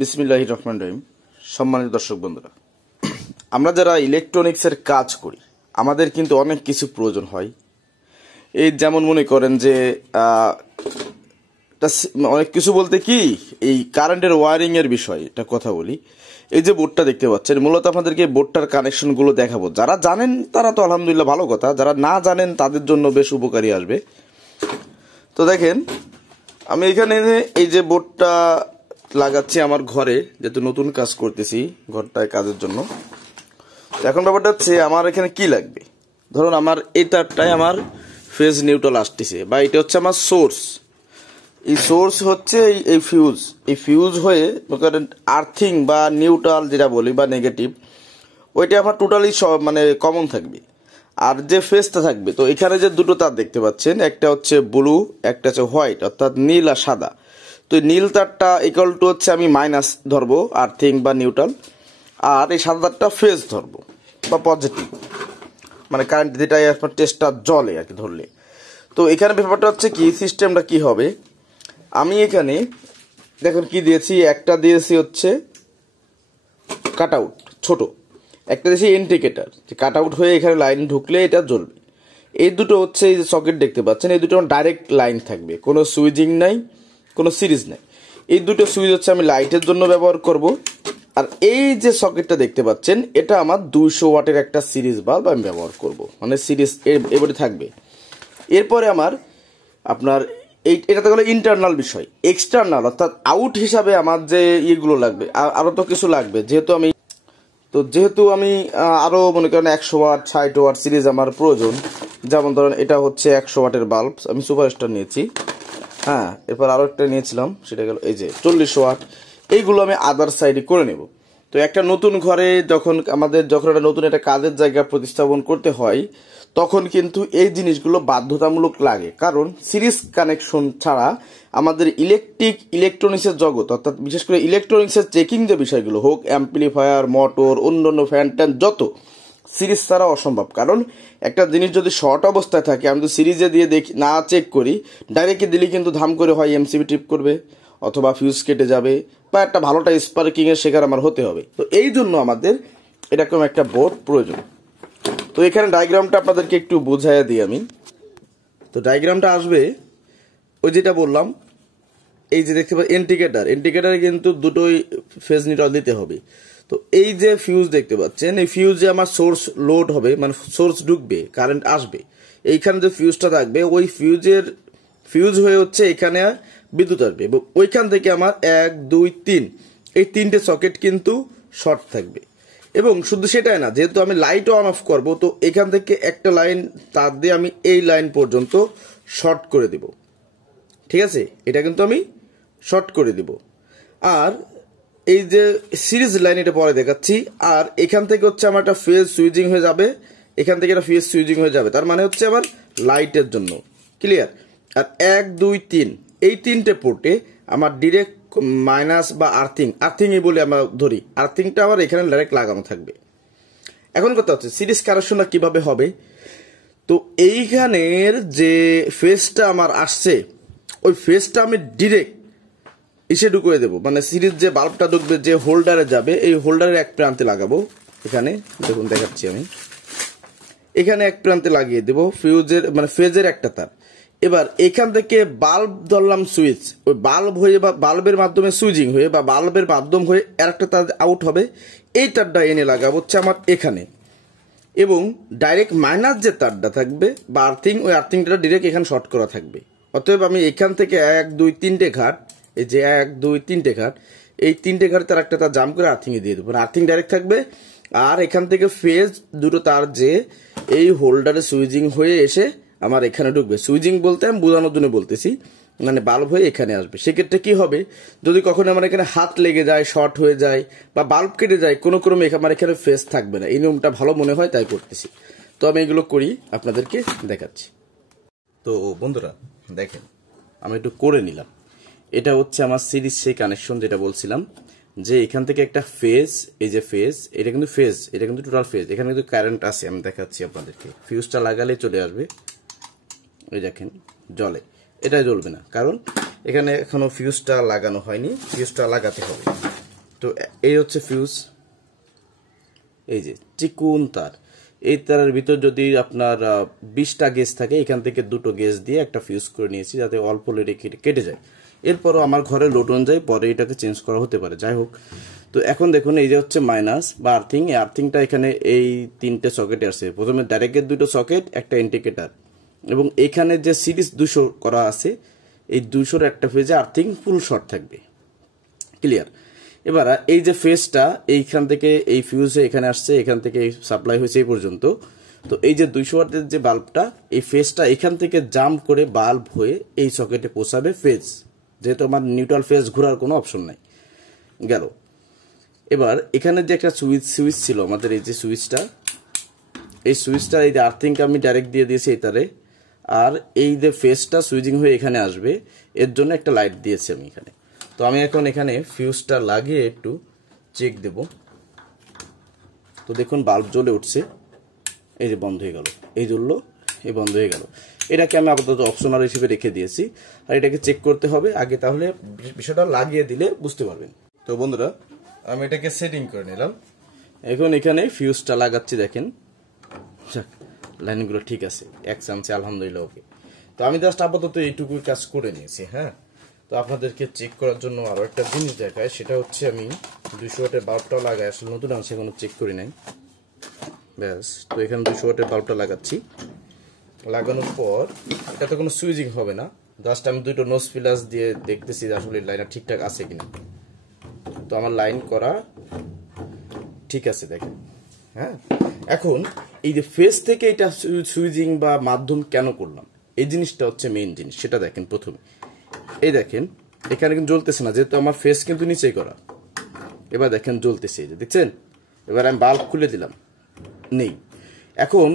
বিসমিল্লাহির রহমানির রহিম। সম্মানিত দর্শক বন্ধুরা, আমরা যারা ইলেকট্রনিক্সের কাজ করি আমাদের কিন্তু অনেক কিছু প্রয়োজন হয়। এই যেমন মনে করেন যে অনেক কিছু বলতে কি এই কারেন্টের ওয়ারিং এর বিষয় এটা কথা বলি। এই যে বোর্ডটা দেখতে পাচ্ছেন, মূলত আপনাদেরকে বোর্ডটার কানেকশনগুলো দেখাবো। যারা জানেন তারা তো আলহামদুলিল্লাহ ভালো কথা, যারা না জানেন তাদের জন্য বেশ উপকারী আসবে। তো দেখেন, আমি এখানে এই যে বোর্ডটা লাগাচ্ছি আমার ঘরে, যেহেতু নতুন কাজ করতেছি ঘরটায় কাজের জন্য। এখন ব্যাপারটা হচ্ছে আমার এখানে কি লাগবে। ধরুন আমার এই তারটায় আমার ফেজ নিউট্রাল আসতেছে, বা এটা হচ্ছে আমার সোর্স। এই সোর্স হচ্ছে এই ফিউজ হয়ে আর্থিং বা নিউট্রাল যেটা বলি বা নেগেটিভ, ওইটা আমার টোটালি মানে কমন থাকবে। আর যে ফেজটা থাকবে, তো এখানে যে দুটো তার দেখতে পাচ্ছেন, একটা হচ্ছে ব্লু, একটা হচ্ছে হোয়াইট, অর্থাৎ নীল আর সাদা। তো নীল তারটা ইকুয়াল টু হচ্ছে আমি মাইনাস ধরবো আর্থিং বা নিউট্রাল, আর এই সাদা তারটা ফেজ ধরবো বা পজিটিভ, মানে কারেন্ট যেটাই আপনার টেস্টটা জ্বলে আর কি ধরলে। তো এখানে ব্যাপারটা হচ্ছে কি, সিস্টেমটা কি হবে, আমি এখানে দেখুন কি দিয়েছি, একটা দিয়েছি হচ্ছে কাট আউট ছোট, একটা দিয়েছি ইন্ডিকেটার, যে কাট আউট হয়ে এখানে লাইন ঢুকলে এটা জ্বলবে। এই দুটো হচ্ছে এই যে সকেট দেখতে পাচ্ছেন, এই দুটো ডাইরেক্ট লাইন থাকবে, কোনো সুইচিং নাই, কোনো সিরিজ নাই। এই দুটো সুইচ হচ্ছে আমি লাইটের জন্য ব্যবহার করব। আর এই যে সকেটটা দেখতে পাচ্ছেন, এটা আমার 200 ওয়াটের একটা সিরিজ বাল্ব আমি ব্যবহার করব, মানে সিরিজ এবারে থাকবে। এরপরে আমার আপনার এটা তো গেলো ইন্টারনাল বিষয়। এক্সটার্নাল অর্থাৎ আউট হিসাবে আমার যে ইয়েগুলো লাগবে, আরও তো কিছু লাগবে। যেহেতু আমি আরও মনে করেন 100 ওয়াট 60 ওয়াট সিরিজ আমার প্রয়োজন। যেমন ধরেন এটা হচ্ছে 100 ওয়াটের বাল্ব, আমি সুপারস্টার নিয়েছি। হ্যাঁ, এরপর আরও একটা নিয়েছিলাম, সেটা গেল এই যে 40 ওয়াট। এইগুলো আমি আদার সাইডে করে নেব। তো একটা নতুন ঘরে যখন একটা নতুন একটা কাজের জায়গা প্রতিস্থাপন করতে হয়, তখন কিন্তু এই জিনিসগুলো বাধ্যতামূলক লাগে। কারণ সিরিজ কানেকশন ছাড়া আমাদের ইলেকট্রনিক্সের জগৎ, অর্থাৎ বিশেষ করে ইলেকট্রনিক্সের চেকিং যে বিষয়গুলো হোক, অ্যাম্পলিফায়ার, মোটর, অন্যান্য ফ্যান ট্যান, যত সিরিজ ছাড়া অসম্ভব। কারণ একটা জিনিস যদি শর্ট অবস্থায় থাকে, আমি তো সিরিজে দিয়ে দেখি না চেক করি, ডাইরেক্টলি দিলে কিন্তু ধাম করে হয় এমসিবি ট্রিপ করবে, অথবা ফিউজ কেটে যাবে, বা একটা ভালোটা স্পার্কিং এর শিকার আমার হতে হবে। তো এই জন্য আমাদের এরকম একটা বোর্ড প্রয়োজন। তো এখানে ডায়াগ্রামটা আপনাদেরকে একটু বোঝাইয়া দিই আমি। তো ডায়াগ্রামটা আসবে ওই যেটা বললাম, এই যে দেখতে পাচ্ছেন ইন্ডিকেটারে কিন্তু দুটোই ফেজ নিউট্রাল দিতে হবে। তো এই যে ফিউজ দেখতে পাচ্ছেন, এই ফিউজে আমার সোর্স লোড হবে, মানে সোর্স ঢুকবে, কারেন্ট আসবে। এইখানে যে ফিউজটা থাকবে, ওই ফিউজ হয়ে হচ্ছে এখানে বিদ্যুৎ আসবে, এবং ওইখান থেকে আমার 1 2 3 এই তিনটে সকেট কিন্তু শর্ট থাকবে। এবং শুধু সেটাই না, যেহেতু আমি লাইট অন অফ করব, তো এখান থেকে একটা লাইন তার দিয়ে আমি এই লাইন পর্যন্ত শর্ট করে দেব। ঠিক আছে, এটা কিন্তু আমি শর্ট করে দিব। আর এই যে সিরিজ লাইন, এটা পরে দেখাচ্ছি। আর এখান থেকে হচ্ছে আমার একটা ফেজ সুইচিং হয়ে যাবে, এখান থেকে একটা ফেজ সুইচিং হয়ে যাবে, তার মানে হচ্ছে আমার লাইটের জন্য। ক্লিয়ার? আর 1 2 3 এই তিনটে পোর্টে আমার ডিরেক্ট মাইনাস বা আর্থিংই বলে আমরা ধরি, আর্থিংটা আমার এখানে ডাইরেক্ট লাগানো থাকবে। এখন কথা হচ্ছে সিরিজ কানেকশনটা কিভাবে হবে। তো এইখানের যে ফেজটা আমার আসছে, ওই ফেজটা আমি ডিরেক্ট ইসে ঢুকিয়ে দেবো, মানে সিরিজ যে বাল্বটা ঢুকবে, যে হোল্ডারে যাবে, এই হোল্ডারের এক প্রান্তে লাগাবো। এখানে দেখুন দেখাচ্ছি আমি, এখানে এক প্রান্তে লাগিয়ে দেবো ফিউজের মানে ফেজের একটা তার। এবার এখান থেকে বাল্ব ধরলাম সুইচ, ওই বাল্ব হয়ে বা বাল্বের মাধ্যমে সুইচিং হয়ে বা বাল্বের মাধ্যম হয়ে আর একটা তার আউট হবে, এই তারটা এনে লাগাবো হচ্ছে আমার এখানে। এবং ডাইরেক্ট মাইনাস যে তারটা থাকবে বা ওই আর্থিংটা ডিরেক্ট এখানে শর্ট করা থাকবে। অতএব আমি এখান থেকে 1 2 3টে ঘাট, এই যে 1 2 3টে ঘাট, এই 3টে ঘাট তার একটা তার জাম করে আর্থিংয়ে দিয়ে দেবো, আর্থিং ডাইরেক্ট থাকবে। আর এখান থেকে ফেজ দুটো তার যে এই হোল্ডারে সুইচিং হয়ে এসে আমার এখানে ঢুকবে। সুইচিং বলতে আমি বোঝানোর জন্য বলতেছি, মানে বাল্ব হয়ে এখানে আসবে। সেক্ষেত্রে কি হবে, যদি কখনো আমার এখানে হাত লেগে যায়, শর্ট হয়ে যায়, বা বাল্ব কেটে যায়, কোনো ক্রমে আমার এখানে ফেজ থাকবে না। এই নিয়মটা ভালো মনে হয় তাই করতেছি। তো আমি এগুলো করি, আপনাদেরকে দেখাচ্ছি। তো বন্ধুরা দেখেন, আমি একটু করে নিলাম। এটা হচ্ছে আমার সিরিজ সেই কানেকশন যেটা বলছিলাম, যে এখান থেকে একটা ফেজ, এই যে ফেজ, এটা কিন্তু ফেজ, এটা কিন্তু টোটাল ফেজ। এখানে কিন্তু কারেন্ট আছে, আমি দেখাচ্ছি আপনাদেরকে। ফিউজটা লাগালে চলে আসবে, এই দেখেন জ্বলে। এটা জ্বলবে না, কারণ এখানে এখনো ফিউজটা লাগানো হয়নি, ফিউজটা লাগাতে হবে। তো এই হচ্ছে ফিউজ, এই যে চিকুন তার, এই তারের ভিতর যদি আপনার 20টা গেজ থাকে, এখান থেকে 2টো গেজ দিয়ে একটা ফিউজ করে নিয়েছি যাতে অল্প লেটে কেটে যায়। এরপরও আমার ঘরে লোড অনুযায়ী পরে এটাকে চেঞ্জ করা হতে পারে, যাই হোক। তো এখন দেখুন এই যে হচ্ছে মাইনাস বা আর্থিং, এই আর্থিংটা এখানে এই 3টে সকেটে আসছে। প্রথমে ডাইরেক্টের 2টো সকেট, একটা ইন্ডিকেটর, এবং এখানে যে সিরিজ 200 করা আছে, এই 200-র একটা ফেজে আর্থিং ফুল শর্ট থাকবে। ক্লিয়ার? এবার এই যে ফেজটা এইখান থেকে এই ফিউজে এখানে আসছে, এখান থেকে সাপ্লাই হয়েছে এই পর্যন্ত। তো এই যে 200 ওয়াটের যে বাল্বটা, এই ফেজটা এখান থেকে জাম্প করে বাল্ব হয়ে এই সকেটে পৌঁছাবে ফেজ, যেহেতু আমার নিউট্রাল ফেজ ঘোরার কোনো অপশন নাই। গেল। এবার এখানে যে একটা সুইচ ছিল আমাদের, এই যে সুইচটা, এই সুইচটা এই যে আর্থিংকে আমি ডাইরেক্ট দিয়ে দিয়েছি এই তারে, আর এই যে ফেজটা সুইচিং হয়ে এখানে আসবে, এর জন্য একটা লাইট দিয়েছি আমি এখানে। তো আমি এখন এখানে ফিউজটা লাগিয়ে একটু চেক দেব। তো দেখুন বাল্ব জ্বলে উঠছে, এই যে বন্ধ হয়ে গেল, এই জ্বললো, এই বন্ধ হয়ে গেল। এটাকে আমি আপাতত অপশনাল হিসেবে রেখে দিয়েছি, আর এটাকে চেক করতে হবে আগে, তাহলে বিষয়টা লাগিয়ে দিলে বুঝতে পারবেন। তো বন্ধুরা, আমি এটাকে সেটিং করে নিলাম। এখন এখানে ফিউজটা লাগাচ্ছি, দেখেন লাইনগুলো ঠিক আছে, এক চান্সে আলহামদুলিল্লাহ ওকে। তো আমি জাস্ট আপাতত এইটুকুই কাজ করে নিয়েছি। হ্যাঁ, তো আপনাদেরকে চেক করার জন্য আরো একটা জিনিস দেখায়, সেটা হচ্ছে আমি 200 ওয়াটের বাল্বটাও লাগাই, আসলে নতুন আনছি, এখনো চেক করি নাই। ব্যাস, তো এখানে 200 ওয়াটের বাল্বটা লাগাচ্ছি। লাগানোর পর এটাতে কোনো সুইচিং হবে না, জাস্ট আমি 2টো নোজ ফিলাস দিয়ে দেখতেছি আসলে লাইনটা ঠিকঠাক আছে কিনা। তো আমার লাইন করা ঠিক আছে, দেখেন। হ্যাঁ, এখন এই যে ফেজ থেকে এটা সুইচিং বা মাধ্যম কেন করলাম, এই জিনিসটা হচ্ছে মেইন জিনিস, সেটা দেখেন। প্রথমে এই দেখেন এখানে কিন্তু জ্বলতেছে না, যেহেতু আমার ফেজ কিন্তু নিচেই করা। এবার দেখেন জ্বলতেছে, এই যে দেখছেন। এবার আমি বাল্ব খুলে দিলাম, নেই। এখন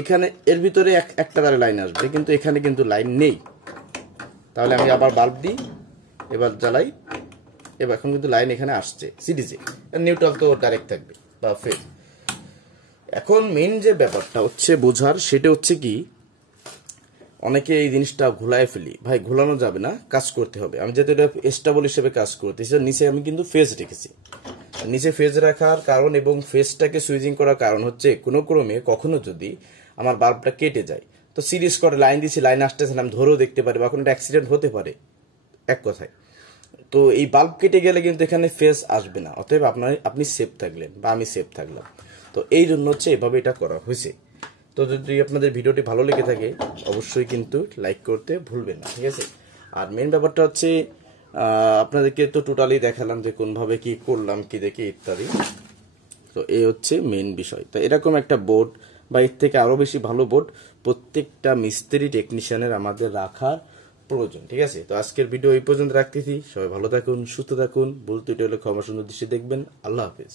এখানে এর ভিতরে একটা তারে লাইন আসবে, কিন্তু এখানে কিন্তু লাইন নেই। তাহলে আমি আবার বাল্ব দিই, এবার জ্বালাই, এবার এখন কিন্তু লাইন এখানে আসছে সিরিজে, নিউট্রাল তো ডাইরেক্ট থাকবে বা ফেজ। এখন মেইন যে ব্যাপারটা হচ্ছে বোঝার, সেটা হচ্ছে কি, অনেকে এই জিনিসটা ঘোলায় ফেলি। ভাই ঘোলানো যাবে না, কাজ করতে হবে। আমি যেহেতু এটা স্টেবল হিসেবে কাজ করতেছি, নিচে আমি কিন্তু ফেজ রেখেছি। নিচে ফেজ রাখার কারণ এবং ফেজটাকে সুইচিং করার কারণ হচ্ছে, কোনো ক্রমে কখনো যদি আমার বাল্বটা কেটে যায়, তো সিরিজ করে লাইন দিচ্ছি, লাইন আসতেছে না, আমি ধরেও দেখতে পারি, বা কোনো একটা অ্যাক্সিডেন্ট হতে পারে, এক কথায়। তো এই বাল্ব কেটে গেলে কিন্তু এখানে ফেজ আসবে না, অতএব আপনি সেফ থাকলেন বা আমি সেফ থাকলাম। তো এই জন্য হচ্ছে এভাবে এটা করা হয়েছে। তো যদি আপনাদের ভিডিওটি ভালো লেগে থাকে, অবশ্যই কিন্তু লাইক করতে ভুলবেন না, ঠিক আছে। আর মেন ব্যাপারটা হচ্ছে, আপনাদেরকে তো টোটালি দেখালাম যে কোনভাবে কি করলাম, কি দেখে ইত্যাদি। তো এই হচ্ছে মেন বিষয়। তো এরকম একটা বোর্ড বা এর থেকে আরো বেশি ভালো বোর্ড প্রত্যেকটা মিস্ত্রি টেকনিশিয়ানের আমাদের রাখার প্রয়োজন, ঠিক আছে। তো আজকের ভিডিও এই পর্যন্ত রাখতেছি। সবাই ভালো থাকুন, সুস্থ থাকুন, ভুল ত্রুটি হলে ক্ষমা সুন্দর দৃষ্টি দেখবেন। আল্লাহ হাফেজ।